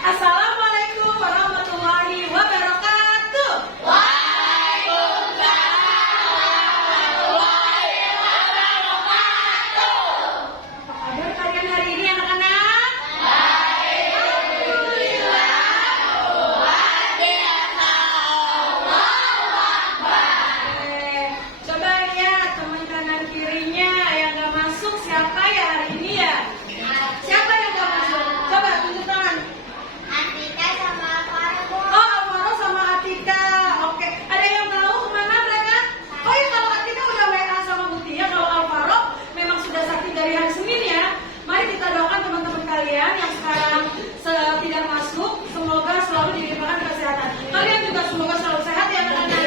Assalamualaikum warahmatullahi wabarakatuh. Waalaikumsalam warahmatullahi wabarakatuh. Apa kabar kalian hari ini anak-anak? Baik. Alhamdulillah. Luar biasa. Allahu Akbar. Coba lihat teman kanan kirinya yang gak masuk siapa ya hari ini ya? Siapa yang gak masuk? Coba tunjuk tangan. Atika sama Fargo. Oh, Alvaro sama Atika. Oke, ada yang tahu kemana mereka? Oh iya, kalau Atika udah WA sama Mutia, kalau Alvaro memang sudah sakit dari hari Senin ya. Mari kita doakan teman-teman kalian yang sekarang tidak masuk, semoga selalu dilimpahkan kesehatan. Kalian juga semoga selalu sehat ya anak-anak.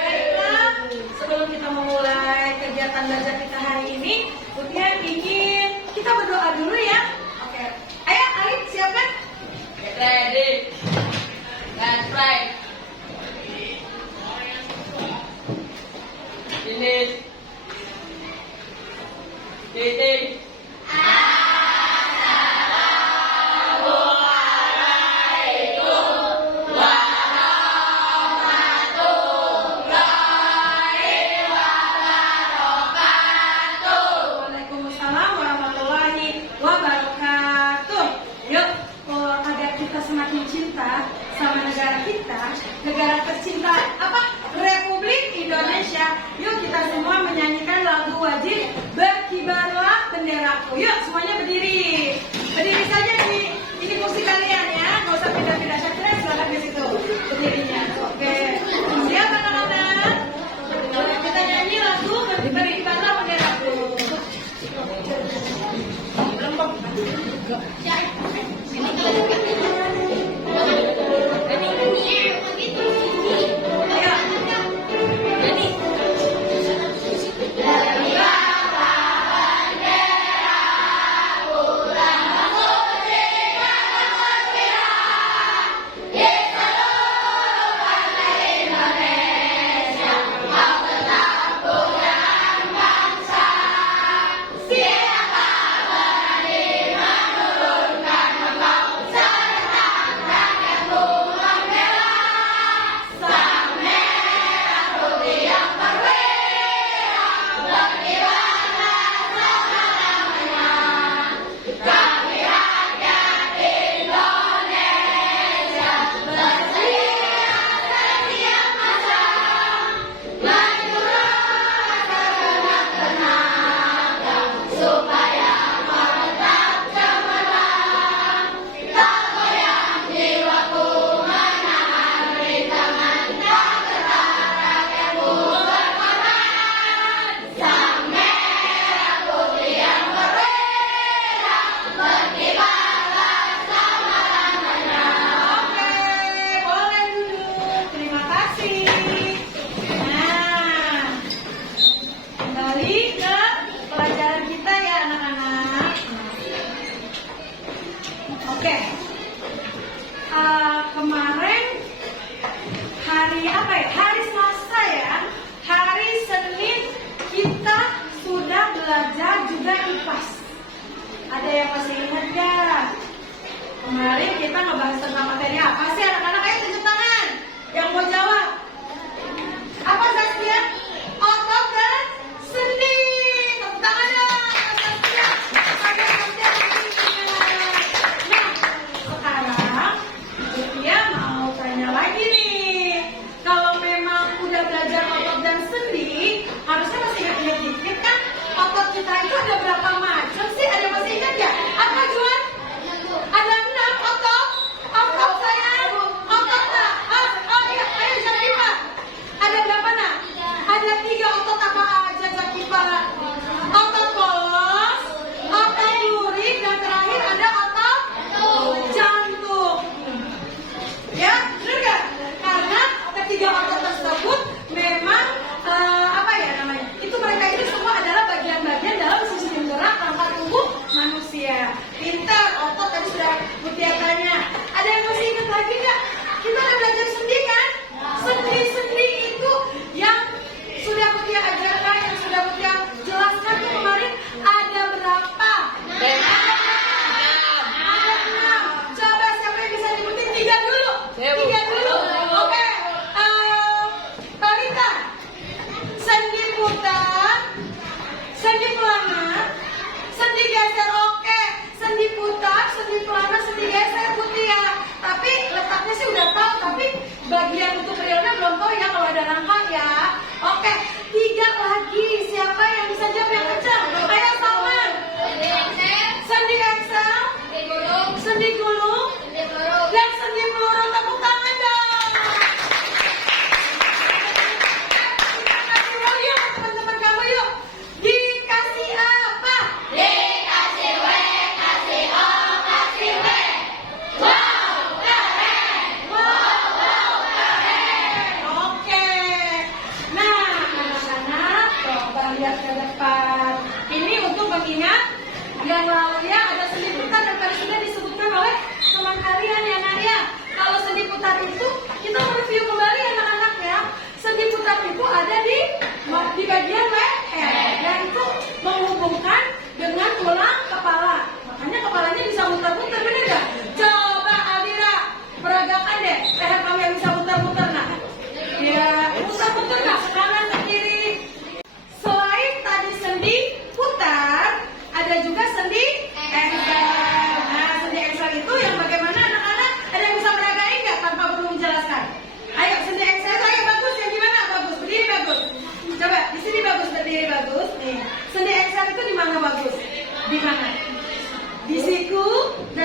Baiklah, sebelum kita memulai kegiatan belajar kita hari ini, Mutia ingin kita berdoa dulu ya. Oke, ayo Alif siapkan. Get ready. Let's play. Finish. Titik. Assalamualaikum warahmatullahi wabarakatuh. Waalaikumsalam warahmatullahi wabarakatuh. Yuk, agar kita semakin cinta sama negara kita, negara tercinta apa? Republik Indonesia. Yuk kita semua menyanyikan lagu wajib Berkibarlah Benderaku. Yuk semuanya berdiri. Berdiri saja ini kursi kalian ya. Nggak usah pindah-pindah. Saya silakan di situ berdirinya. Oke. Siap anak-anak? Kita nyanyi lagu Berkibarlah Benderaku. Boleh duduk. Terima kasih. Nah, kembali ke pelajaran kita ya anak-anak. Oke. Kemarin hari apa ya? Hari Selasa ya. Hari Senin kita sudah belajar juga IPAS. Ada yang masih ingat gak? Kemarin kita ngebahas tentang materi apa sih anak-anak? Ayo tunjuk tangan. Yang mau jawab. Apa Zaskia? Otot dan sendi. Tepuk tangan dong. Zaskia. Ada Zaskia di sini. Nah, sekarang Zaskia mau tanya lagi nih. Kalau memang udah belajar otot dan sendi, harusnya masih ingat-ingat dikit kan? Otot kita itu ada berapa macam sih? Ada yang masih ingat gak? Apa Juan? Ada 6 otot. Otot sayang. Otot nak. Oh iya, ayo Zakipa. Ada berapa nak? Ada 3 otot apa aja Zakipa? Otot polos, otot lurik, dan terakhir ada otot jantung. Ya, benar gak? Karena ketiga otot tersebut memang apa ya namanya? Itu mereka itu semua adalah bagian-bagian dalam sistem gerak rangka tubuh manusia. Pintar, otot tadi sudah Mutia tanya. Ada yang masih ingat lagi nggak? Kita udah belajar sendi kan? Sendi-sendi itu yang sudah Mutia ajarkan, yang sudah Mutia jelaskan tuh kemarin ada berapa? Ada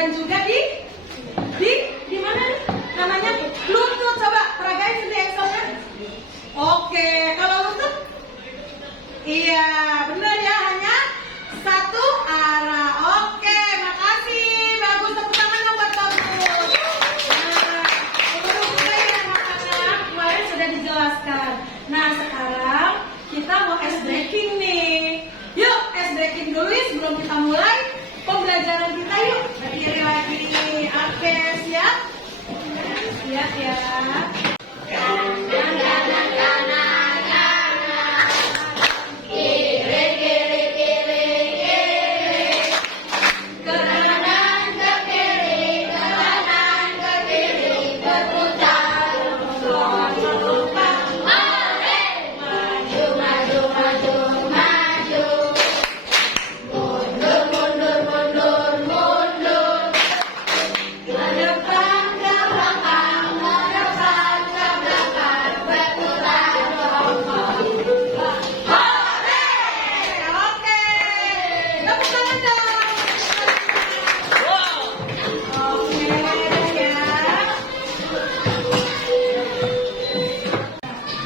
dan juga di mana nih namanya lutut. Coba peragain sendiri Excelnya. Oke, kalau lutut iya benar ya, hanya satu arah. Oke, makasih, bagus, tepuk tangan dong buat bagus. Nah, ya anak-anak, kemarin sudah dijelaskan. Nah sekarang kita mau ice breaking nih. Yuk ice breaking dulu ya sebelum kita mulai pembelajaran kita. Yuk berdiri lagi. Oke, siap? Siap ya.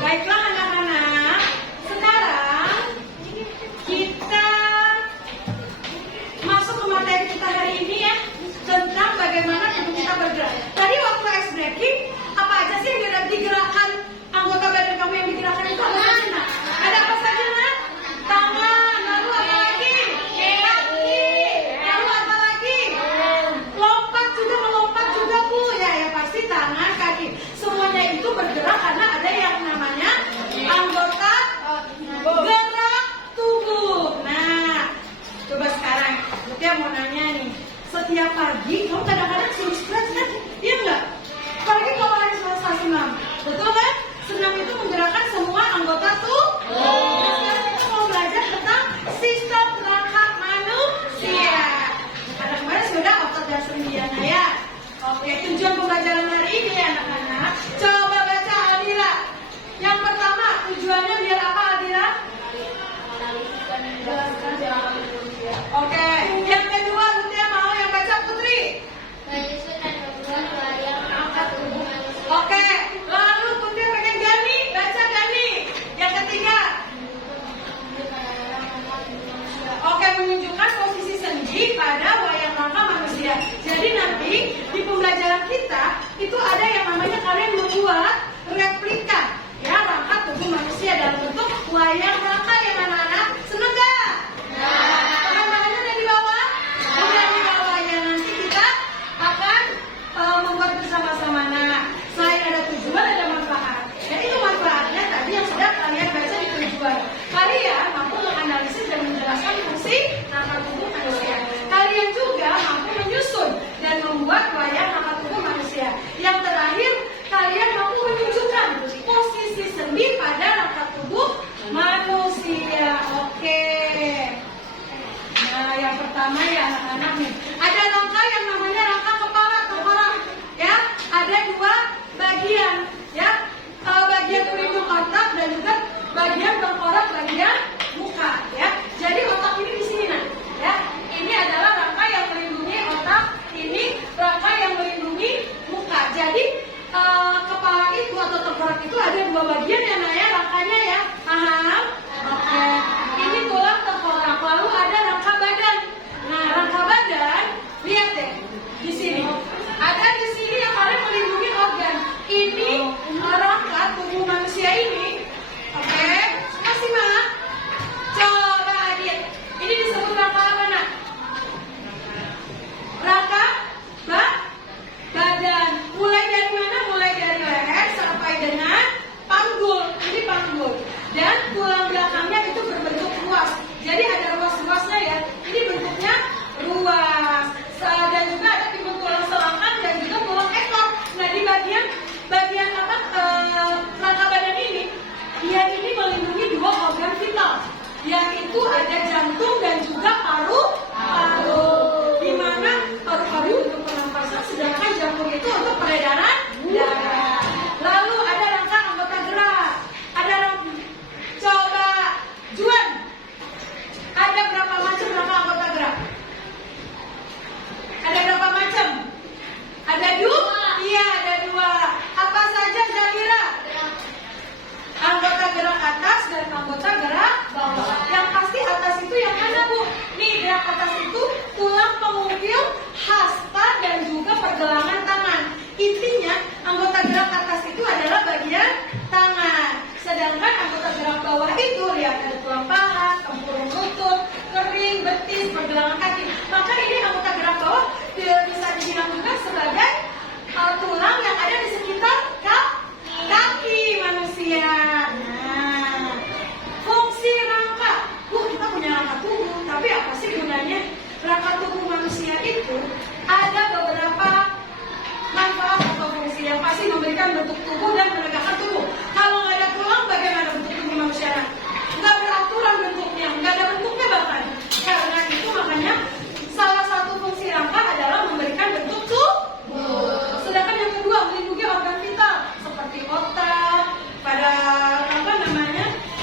Baiklah anak-anak, sekarang kita masuk ke materi kita hari ini ya, tentang bagaimana tubuh kita bergerak. Tadi waktu ice breaking, apa aja sih yang digerakkan anggota badan kamu yang digerakkan itu apa saja nak? Ada apa saja nak? Tangan, lalu apa lagi? Kaki, lalu apa lagi? Melompat juga Bu, ya pasti tangan, kaki, semuanya itu bergerak karena ada yang namanya anggota gerak tubuh. Nah, coba sekarang dia mau nanya nih, setiap pagi kamu kadang-kadang suruh stretch kan? Iya nggak? Apalagi kalau hari Selasa senam, betul kan? Senam itu menggerakkan semua anggota tubuh. Nah, sekarang kita mau belajar tentang sistem gerak manusia. Karena kemarin sudah otot dan sendiana ya. Oke, tujuan pembelajaran hari ini anak-anak, coba baca Adira. Yang pertama, tujuannya biar apa Adira? Oke, yang kedua Lutia mau yang baca Putri. Oke, lalu Putri pengen Gani, baca Gani. Yang ketiga. Oke, menunjukkan posisi sendi pada wayang rangka manusia. Jadi nanti di pembelajaran kita itu ada yang namanya kalian membuat replika ya rangka tubuh manusia dalam bentuk wayang rangka ya anak-anak. Seneng gak? Tangan-tangannya ada di bawah? Udah di bawah ya, nanti kita akan membuat bersama-sama. Nah, selain ada tujuan ada manfaat. Dan itu manfaatnya tadi yang sudah kalian baca di tujuan. Kalian mampu menganalisis dan menjelaskan fungsi rangka tubuh manusia. Kalian juga mampu menyusun dan membuat wayang rangka tubuh manusia. Yang terakhir, kalian mampu menunjukkan posisi sendi pada rangka tubuh manusia. Oke. Nah, yang pertama ya anak-anak nih, ada rangka yang namanya rangka kepala tengkorak. Ya, ada dua bagian. Ya, bagian pelindung otak dan juga bagian tengkorak bagian muka. Ya, jadi otak ini di sini nah. Ya, ini adalah rangka yang melindungi otak. Ini rangka yang melindungi muka. Jadi kepala itu atau tengkorak itu ada dua bagian ya Naya, rangkanya ya. Paham? Oke. Ini tulang tengkorak. Lalu ada rangka badan. Nah, rangka badan, lihat deh di sini. Ada di sini yang kalian melindungi organ. Ini rangka tubuh manusia ini. Oke, masih mah? Coba Adit. Ini disebut rangka apa nak? Rangka badan. Mulai dari mana? Mulai dari leher sampai dengan panggul itu ada beberapa manfaat atau fungsi yang pasti memberikan bentuk tubuh dan menegakkan tubuh. Kalau nggak ada tulang, bagaimana bentuk tubuh manusia? Nggak beraturan bentuknya, nggak ada bentuknya bahkan. Karena itu makanya salah satu fungsi rangka adalah memberikan bentuk tubuh. Sedangkan yang kedua melindungi organ vital seperti otak, pada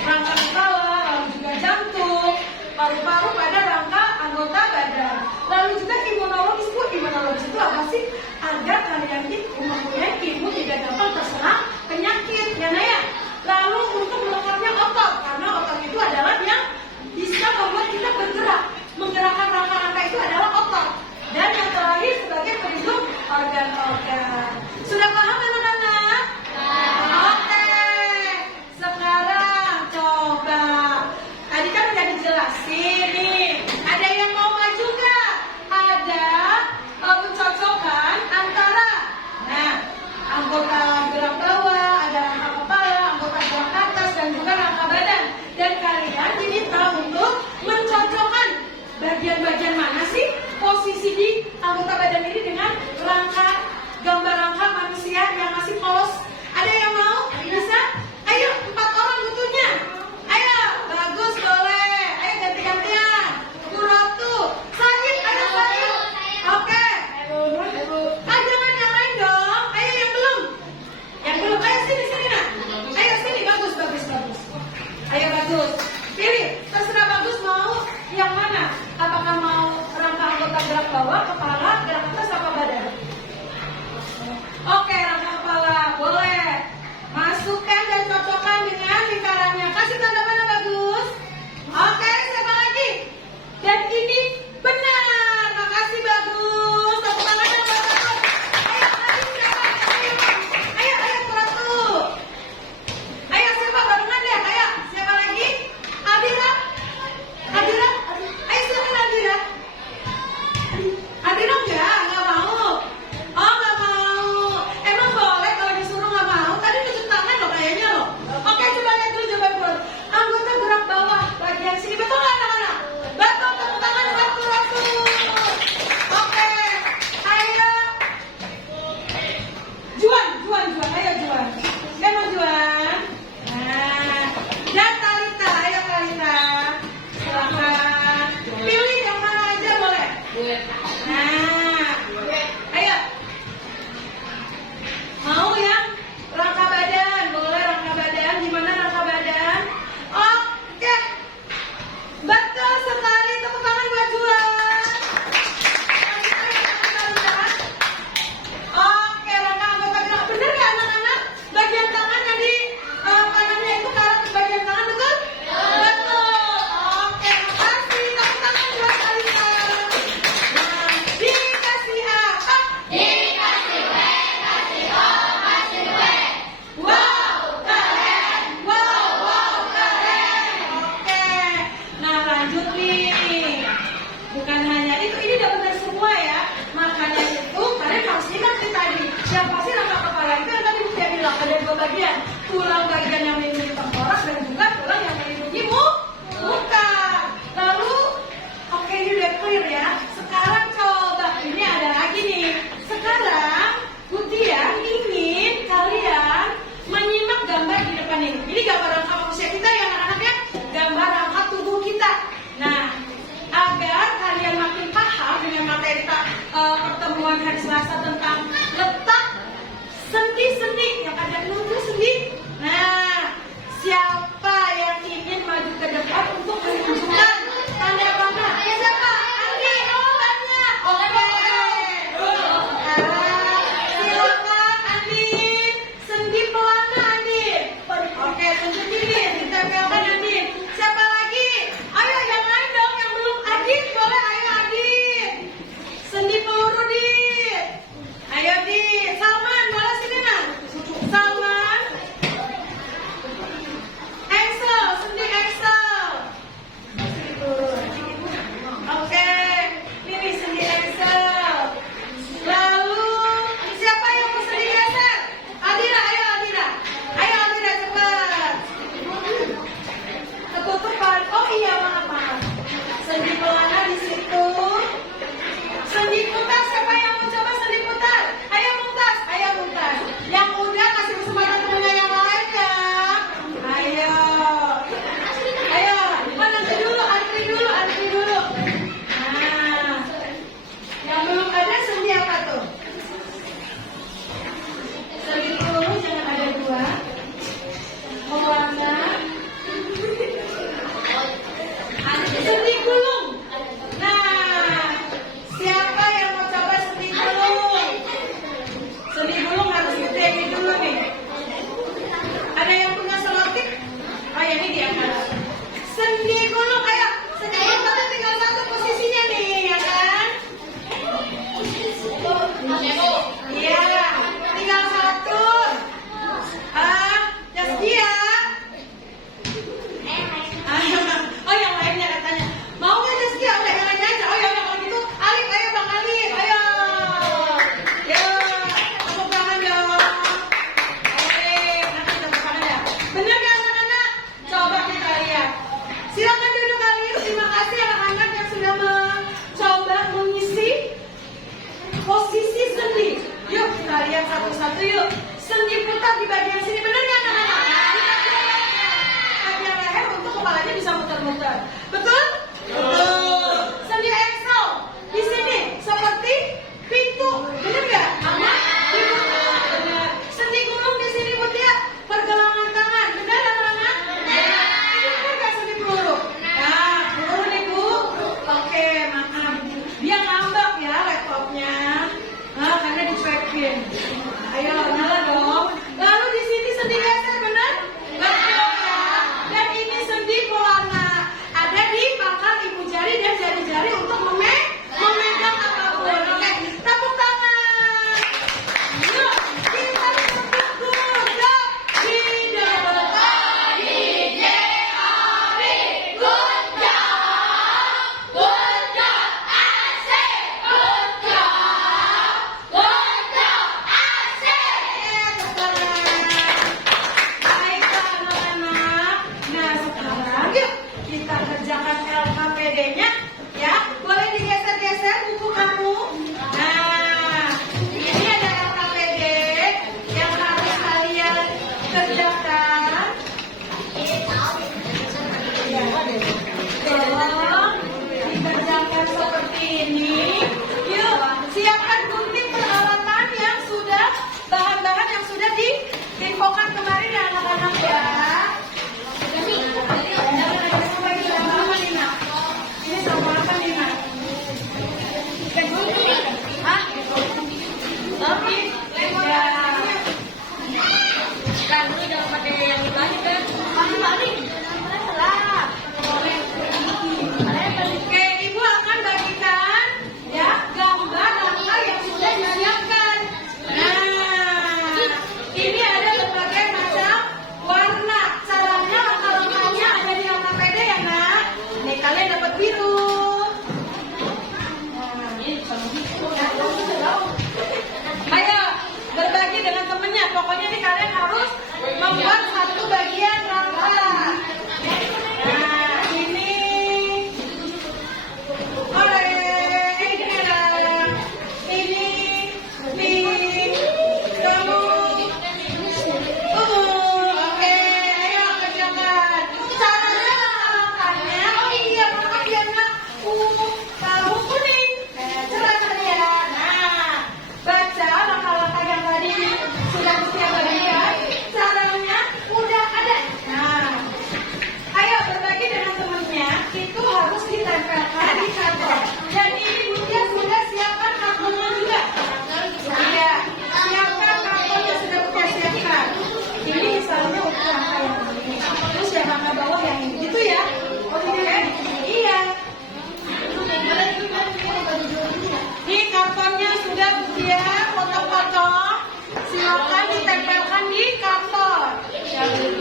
rangka kepala, lalu juga jantung, paru-paru pada rangka anggota badan. Lalu juga imunologis. Imunologis itu apa sih? Agar kalian itu mempunyai imun tidak gampang terserang penyakit, ya Naya. Lalu untuk melekatnya otot, karena otot itu adalah yang bisa membuat kita bergerak. Menggerakkan rangka-rangka itu adalah otot. Dan yang terakhir sebagai pelindung organ-organ. Sudah paham anak-anak? Oke. Sekarang coba. Tadi kan udah dijelasin nih. Ada yang mau maju nggak? Ada mencocokkan antara anggota gerak bawah, ada rangka kepala, anggota gerak atas, dan juga rangka badan. Dan kalian diminta untuk mencocokkan bagian-bagian mana sih posisi di anggota badan ini dengan rangka, gambar rangka manusia yang masih polos. Ada yang mau? Bisa? Ayo, 4 orang butuhnya. Ayo, bagus, boleh. Ayo ganti-gantian. Bu Ratu, Sayid, ada Sayid. Oke. Jangan yang lain dong. Ayo yang belum. Yang belum, ayo sini nak. Ayo sini, bagus. Ayo bagus. Pilih, terserah bagus mau yang mana? Apakah mau rangka anggota gerak bawah, kepala, gerak atas, apa badan? Oke, rangka kepala, boleh. Masukkan dan cocokkan dengan lingkarannya. Kasih tanda mana bagus? Oke, siapa lagi? Dan ini benar. Makasih bagus. Tepuk tangannya buat bagus. Ayo, siapa? Ayo, Ratu. Ayo, siapa barengan ya? Ayo, siapa lagi? Adira. Ayo silakan Adira. Adira nggak mau. Oh, nggak mau. Emang boleh kalau disuruh nggak mau? Tadi tunjuk tangan loh kayaknya loh. Oke, coba lihat dulu coba. Anggota gerak bawah bagian sini, betul nggak anak-anak? Betul, tepuk tangan Ratu. Oke, ayo. Juan. Ayo Juan. Mau Juan. Nah, dan Talita, ayo Talita. Silakan. Pilih yang mana aja boleh. Nah, ayo. Mau yang rangka badan? Boleh rangka badan. Gimana rangka badan? Oke. Betul sekali. Tepuk tangan buat Juan. Oke, rangka anggota gerak. Bener nggak anak-anak? Bagian tangannya di kanannya itu ke arah bagian tangan, betul? Betul. Oke, makasih. Tepuk tangan buat Alisa. Nah, dikasih apa? Dikasih W, kasih O, kasih W. Wow, keren. Oke. Nah, lanjut nih. Bukan hanya itu, ini udah benar semua ya. Makanya itu kalian harus ingat nih tadi. Yang pasti rangka kepala itu yang tadi saya bilang ada 2 bagian. Tulang bagian yang melindungi tengkorak dan juga tulang yang melindungi muka. Lalu, oke, ini udah clear ya. Sekarang coba, ini ada lagi nih. Sekarang Mutia ingin kalian menyimak gambar di depan ini. Ini gambar rangka manusia kita ya anak-anak ya. Gambar rangka tubuh kita. Nah, agar kalian makin paham dengan materi pertemuan hari Selasa tentang letak sendi-sendi yang ada 6 sendi. Nah, siapa yang ingin maju ke depan untuk menunjukkan tanda bangga? Siapa? Andi, banyak. Oke. Silakan Andi. Sendi pelana Andi. Oke, tunjukin nih, ditempelkan Andi. Siapa lagi? Ayo yang lain dong, yang belum. Adit, boleh ayo Adit. Sendi peluru Dit. Ayo Dit. Salman, boleh sini nak. Salman. Axel, sendi Axel. Oke, ini sendi Axel. Lalu siapa yang mau sendi geser? Adira, ayo Adira. Ayo Adira cepat. Ketutupan. Oh iya, maaf. Sendi pelana di situ. Sendi Iya, foto-foto silakan ditempelkan di kantor. Jadi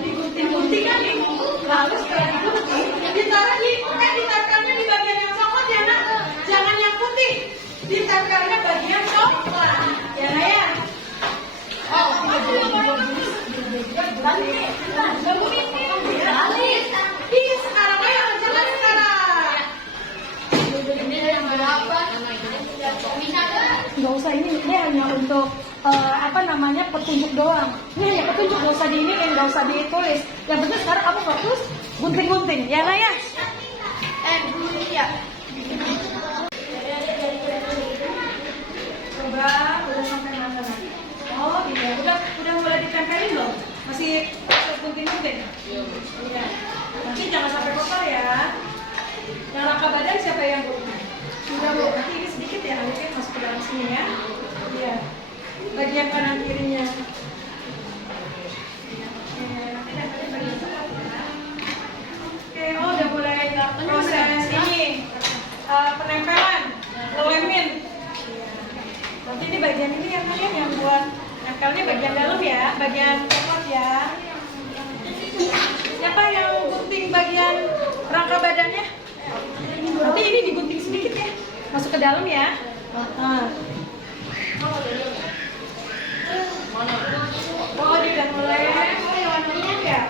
digunting-gunting kan nih. Lalu setelah digunting ditaruh ditempelnya di bagian yang coklat ya nak. Jangan yang putih. Ditempelnya bagian coklat. Ya nak ya. Sekarang ayo jalan sekarang. Nggak usah ini hanya untuk petunjuk doang. Ini hanya petunjuk, nggak usah diiniin, nggak usah ditulis. Yang penting sekarang kamu fokus gunting-gunting, ya Naya? Coba udah sampai mana nih? Oh iya, udah mulai ditempelin belum? Masih gunting-gunting? Iya. Nanti jangan sampai kotor ya. Yang rangka badan siapa yang gunting? Sudah Bu, nanti ini sedikit ya, alirkan masuk ke dalam sini ya. Iya. Bagian kanan kirinya. Oke, oh udah mulai proses ini penempelan, ngelemin. Nanti ini bagian ini yang buat nempelnya bagian dalam ya, bagian coklat ya. Siapa yang gunting bagian rangka badannya? Nanti ini digunting sedikit ya, masuk ke dalam ya. Oh, dia udah mulai warnanya ya?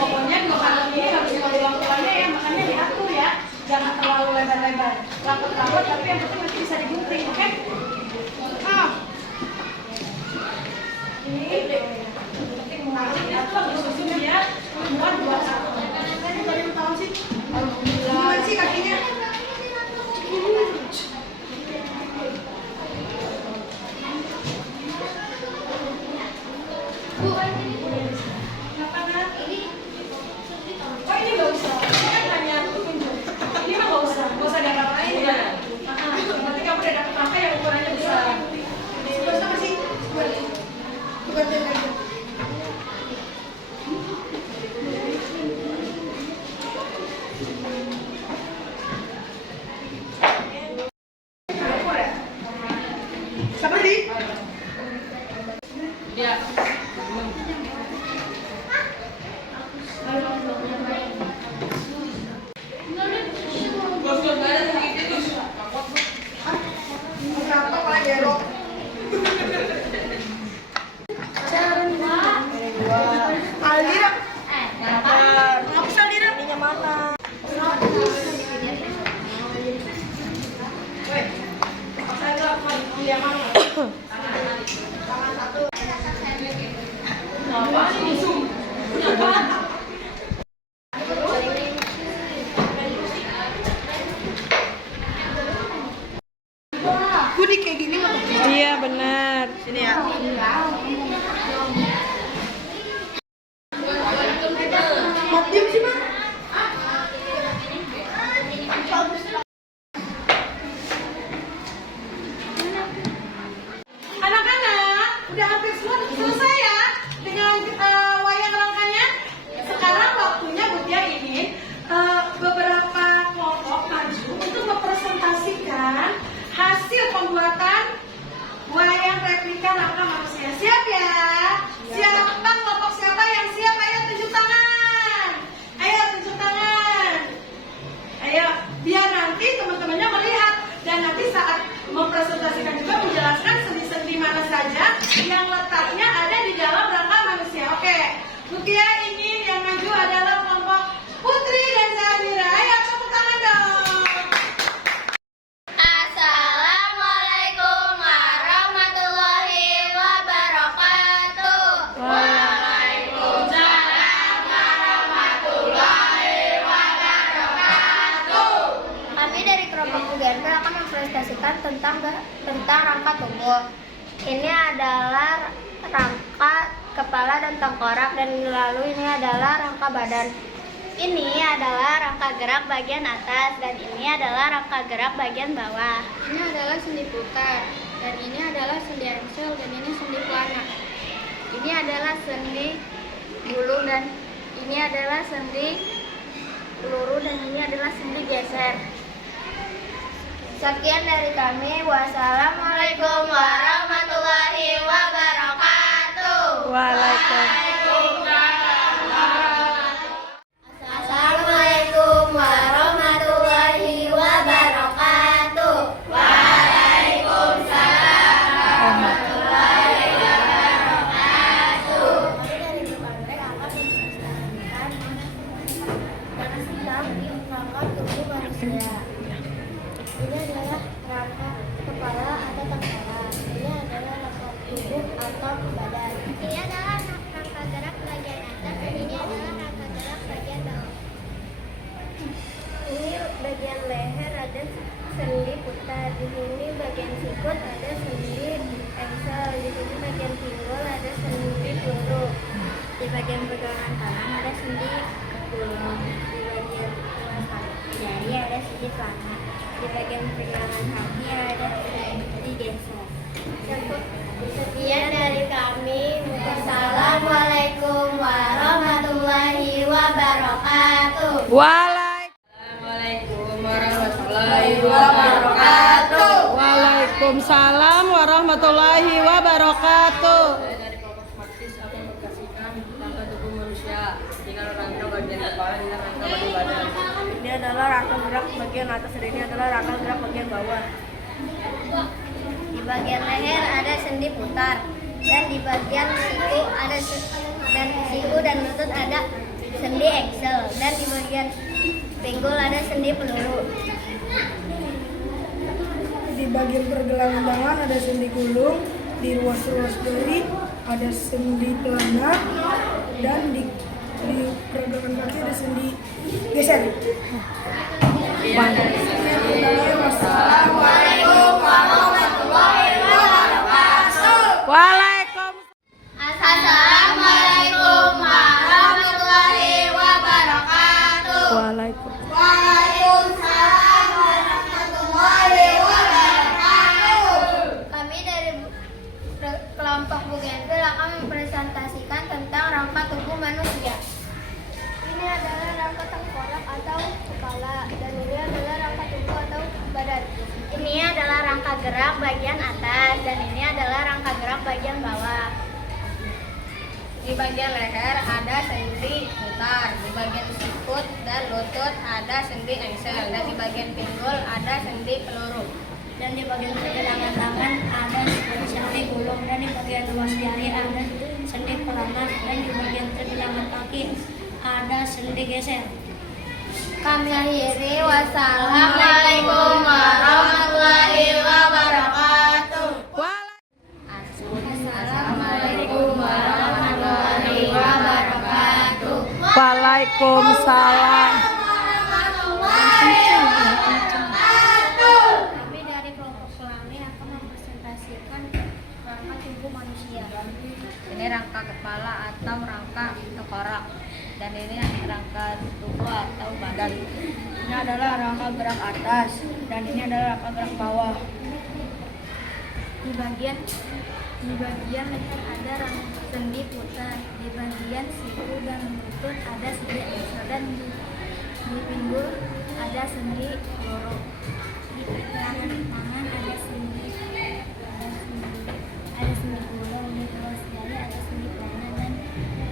Pokoknya 2 kali ini harus diulang-ulangnya ya, makanya diatur ya. Jangan terlalu lebar-lebar. Rapet-rapet, tapi yang penting nanti bisa digunting, oke? Ini penting mau disusun ya. Buat 21. Tadi mau tahu sih? Gimana sih kakinya? Ini nggak usah, ini kan hanya petunjuk. Ini mah nggak usah diapa-apain ya. Nanti kamu udah dapet apa yang ukurannya besar. Terus apa sih? Gantiin aja. Seperti? Ya. Aldira. Hapus Aldira. Ininya mana? Woi. Saya dia mana? Tangan satu. Apa ini zoom? Apa? Gue kayak gini nggak? Iya benar. Sini ya. Diam sih Mak. Anak-anak, udah hampir selesai ya dengan wayang rangkanya. Sekarang waktunya Butia ingin beberapa kelompok maju untuk mempresentasikan hasil pembuatan wayang replika rangka manusia. Siap ya? Siapa kelompok siapa yang siap? Ayo tunjuk tangan. Ayo tunjuk tangan. Ayo, biar nanti teman-temannya melihat dan nanti saat mempresentasikan juga menjelaskan sendi-sendi mana saja yang letaknya ada di dalam rangka manusia. Oke, Butia ingin yang maju adalah kelompok Putri dan Zahira. Ayo tepuk tangan dong. Assalamualaikum warahmatullahi wabarakatuh. Waalaikumsalam warahmatullahi wabarakatuh. Kami dari kelompok UGNP akan mempresentasikan tentang rangka tubuh. Ini adalah rangka kepala dan tengkorak, dan lalu ini adalah rangka badan. Ini adalah rangka gerak bagian atas, dan ini adalah rangka gerak bagian bawah. Ini adalah sendi putar, dan ini adalah sendi ensel, dan ini sendi pelana. Ini adalah sendi gulung dan ini adalah sendi peluru dan ini adalah sendi geser. Sekian dari kami. Wassalamualaikum warahmatullahi wabarakatuh. Assalamualaikum warahmatullahi wabarakatuh. Waalaikumsalam warahmatullahi wabarakatuh. Dari Departemen akan mempresentasikan tentang rangka tubuh manusia. Ini adalah rangka kepala atau tengkorak. Ini adalah rangka tubuh atau badan. Ini adalah rangka gerak bagian atas dan ini adalah rangka gerak bagian bawah. Ini bagian leher ada sendi putar. Di sini bagian sikut ada sendi engsel. Di sini bagian pinggul ada sendi peluru. Di bagian pegangan tangan ada sendi gulung. Di bagian jari ada sendi pelana. Di bagian pegangan kaki ada sendi geser. Sekian dari kami. Wassalamualaikum warahmatullahi wabarakatuh. Assalamualaikum warahmatullahi wabarakatuh. Waalaikumsalam warahmatullahi wabarakatuh. Saya dari kelompok praktis akan mempresentasikan rangka tubuh manusia dengan rangka bagian kepala dan rangka bagian badan. Ini adalah rangka gerak bagian atas dan ini adalah rangka gerak bagian bawah. Di bagian leher ada sendi putar dan di bagian siku dan lutut ada sendi engsel dan di bagian pinggul ada sendi peluru. Di bagian pergelangan tangan ada sendi gulung, di ruas-ruas jari ada sendi pelana, dan di pergelangan kaki ada sendi geser. Wassalamualaikum warahmatullahi wabarakatuh. Assalamualaikum warahmatullahi wabarakatuh. Waalaikumsalam warahmatullahi wabarakatuh. Kami dari kelompok Bugenvil akan mempresentasikan tentang rangka tubuh manusia. Ini adalah rangka tengkorak atau kepala dan ini adalah rangka tubuh atau badan. Ini adalah rangka gerak bagian atas dan ini adalah rangka gerak bagian bawah. Di bagian leher ada sendi putar, di bagian sikut dan lutut ada sendi engsel dan di bagian pinggul ada sendi peluru. Dan di bagian pergelangan tangan ada sendi gulung dan di bagian ruas jari ada sendi pelana dan di bagian pergelangan kaki ada sendi geser. Kami akhiri. Wassalamualaikum warahmatullahi wabarakatuh. Assalamualaikum warahmatullahi wabarakatuh. Waalaikumsalam. Kami dari kelompok Pelangi akan mempresentasikan rangka tubuh manusia. Ini rangka kepala atau rangka tengkorak dan ini rangka tubuh atau badan. Ini adalah rangka gerak atas dan ini adalah rangka gerak bawah. Di bagian leher ada sendi putar, di bagian siku dan lutut ada sendi engsel dan di pinggul ada sendi peluru. Di pergelangan tangan ada sendi gulung, di ruas jari ada sendi pelana dan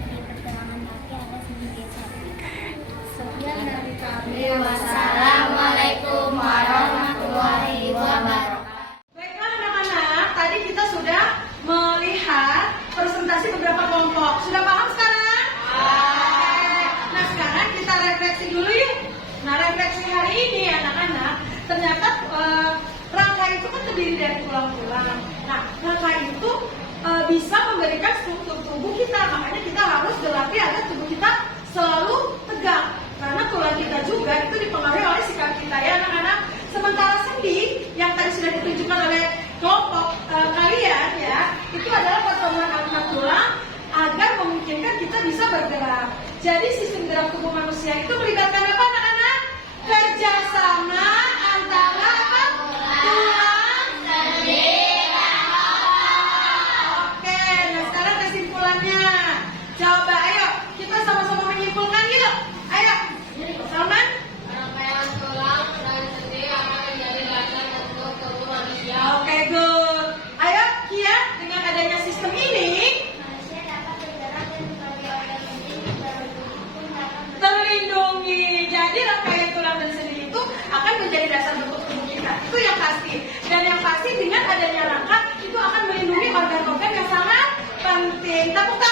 di pergelangan kaki ada sendi geser. Sekian dari kami. Wassalamualaikum warahmatullahi wabarakatuh. Baiklah anak-anak, tadi kita sudah melihat presentasi beberapa kelompok. Sudah paham sekarang? Nah sekarang kita refleksi dulu yuk. Nah refleksi hari ini anak-anak, ternyata rangka itu kan terdiri dari tulang-tulang. Nah rangka itu bisa memberikan struktur tubuh kita. Makanya kita harus berlatih agar tubuh kita selalu tegak. Karena tulang kita juga itu dipengaruhi oleh sikap kita ya anak-anak. Sementara sendi yang tadi sudah ditunjukkan oleh kelompok kalian ya, itu adalah pertemuan antara tulang agar memungkinkan kita bisa bergerak. Jadi sistem gerak tubuh manusia itu melibatkan apa anak-anak? Kerjasama antara apa? Tulang, sendi, dan otot. Oke, nah sekarang kesimpulan Tepuk tangan.